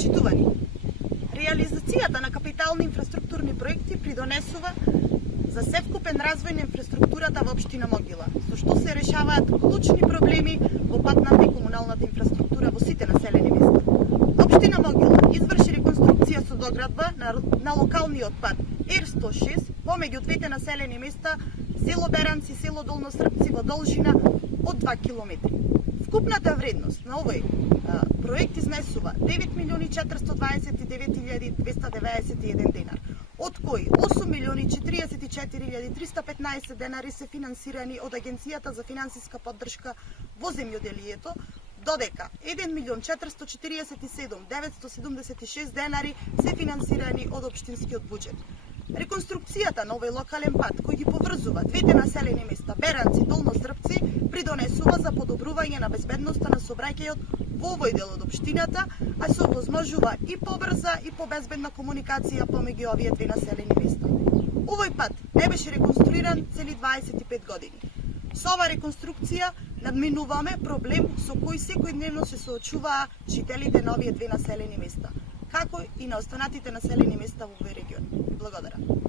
Почитувани, реализацијата на капитални инфраструктурни проекти придонесува за севкупен развој на инфраструктурата во општина Могила, со што се решаваат клучни проблеми во патната и комуналната инфраструктура во сите населени места. Општина Могила изврши реконструкција со доградба на локалниот пат Р106 помеѓу двете населени места село Беранци и село Долно Српци во должина од 2 километри. Вкупната вредност на овој проект изнесува 9.429.291 денар, од кои 8.044.315 денари се финансирани од Агенцијата за финансиска поддршка во земјоделието, додека 1.447.976 денари се финансирани од општинскиот буџет. Реконструкцијата на овој локален пат, кој ги поврзува двете населени места Беранци и Долно Српци, придонесува за подобрување на безбедноста на сообраќајот во овој дел од општината, а се овозможува и побрза и побезбедна комуникација помеѓу овие две населени места. Овој пат не беше реконструиран цели 25 години. Со ова реконструкција надминуваме проблем со кој секојдневно се соочуваа жителите на овие две населени места, како и на останатите населени места во овој регион. Благодарам.